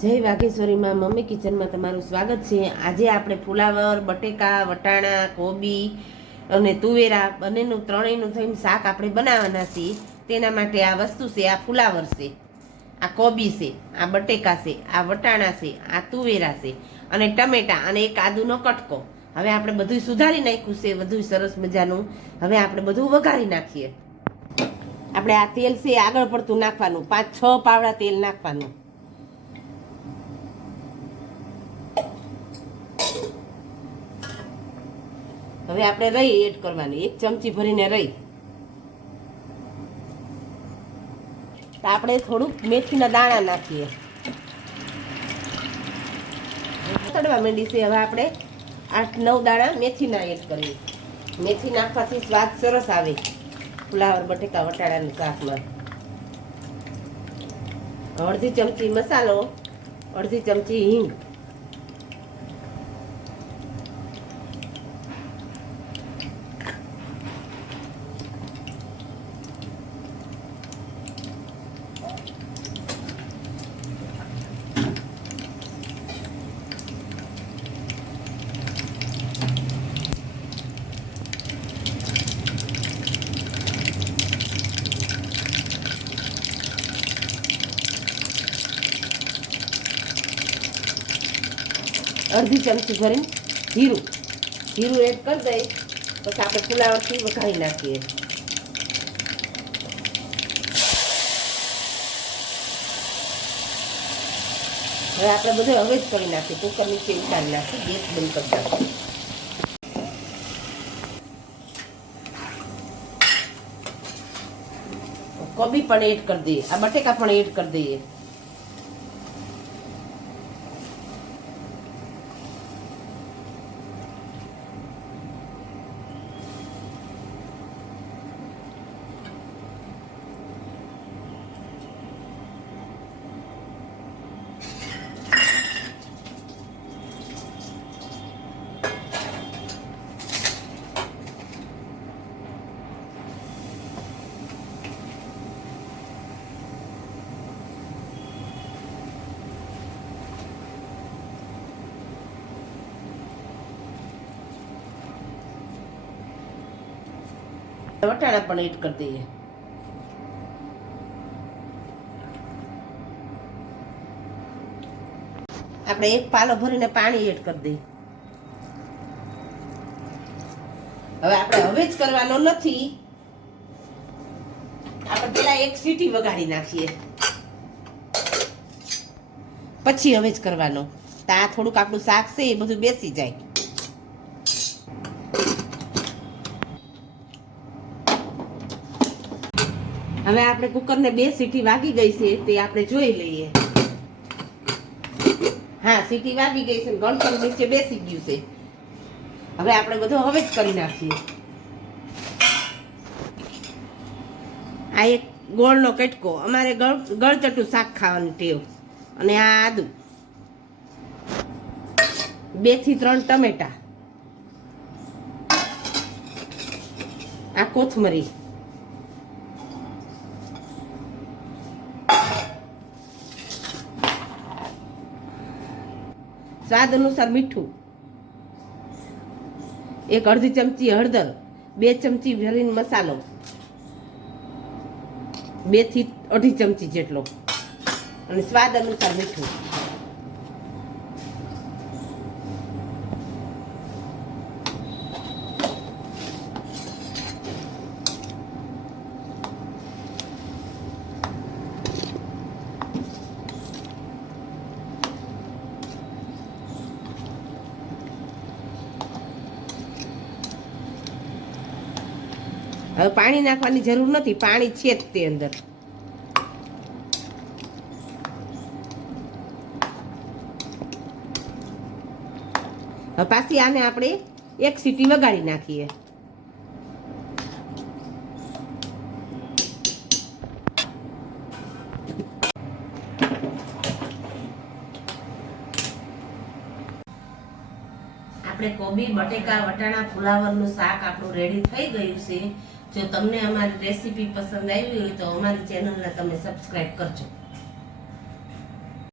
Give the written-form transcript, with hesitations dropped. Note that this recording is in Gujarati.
જય વાઘેશ્વરીમાં મમ્મી કિચનમાં તમારું સ્વાગત છે। આજે આપણે ફુલાવર, બટેકા, વટાણા, કોબી અને તુવેરા બંનેનું ત્રણેયનું થઈને શાક આપણે બનાવવાના છીએ। તેના માટે આ વસ્તુ છે, આ ફુલાવર છે, આ કોબી છે, આ બટેકા છે, આ વટાણા છે, આ તુવેરા છે અને ટમેટા અને એક આદુનો કટકો। હવે આપણે બધું સુધારી નાખ્યું છે, બધું સરસ મજાનું। હવે આપણે બધું વઘારી નાખીએ। આપણે આ તેલ છે આગળ પડતું નાખવાનું, 5-6 પાવડા તેલ નાખવાનું। હવે આપણે રઈ એડ કરવાની, 1 ચમચી ભરીને રઈ। તો આપણે થોડુંક મેથીના દાણા નાખીએ, તળવા માંડી છે। હવે આપણે 8-9 દાણા મેથીના એડ કરીએ। મેથી નાખવાથી સ્વાદ સરસ આવે ફુલાવર, બટેકા, વટાણાનું શાકમાં। અડધી ચમચી મસાલો, અડધી ચમચી હિંગ, અડધી ચમચી ભરીને જીરું એડ કરી દઈ, પછી આપણે ફુલાવરથી વઘારી નાખીએ। હવે આપણે બધું હવે જ કરી નાખીએ, કુકર નીચે ઉતારી નાખીએ, ગેસ બંધ કરી નાખીએ। કોબી પણ એડ કરી દઈએ, આ બટેકા પણ એડ કરી દઈએ। વટાણા પણ એડ કરી દઈએ। આપણે 1 પાલો ભરીને પાણી એડ કરી દઈએ। હવે આપણે જ કરવાનો નથી, આપણે પેલા 1 સીટી વગાડી નાખીએ, પછી હવે જ કરવાનો। તો આ થોડુંક આપણું શાક છે એ બધું બેસી જાય। હવે આપણે કુકરને 2 સીટી વાગી ગઈ છે, તે આપણે જોઈ લઈએ। હા, સીટી વાગી ગઈ છે, ગળપણ નીચે બેસી ગયું છે। હવે આપણે બધું હવે જ કરી નાખીએ। આ એક ગોળનો કટકો, અમારે ગળચટું શાક ખાવાની ટેવ, અને આ આદુ, 2-3 ટમેટા, આ કોથમરી, સ્વાદ અનુસાર મીઠું, 1 અડધી ચમચી હળદર, 2 ચમચી ભરીને મસાલો, 2 થી 2.5 ચમચી જેટલો, અને સ્વાદ અનુસાર મીઠું। હવે પાણી નાખવાની જરૂર નથી, પાણી છે જ તે અંદર। હવે પાછી આને આપણે 1 સીટી વગાડી નાખીએ। આપણે કોબી, બટેકા, વટાણા, ફુલાવરનું શાક આપણું રેડી થઈ ગયું છે। જો તમને અમારી રેસીપી પસંદ આવી હોય તો અમારી ચેનલને તમે સબસ્ક્રાઈબ કરજો।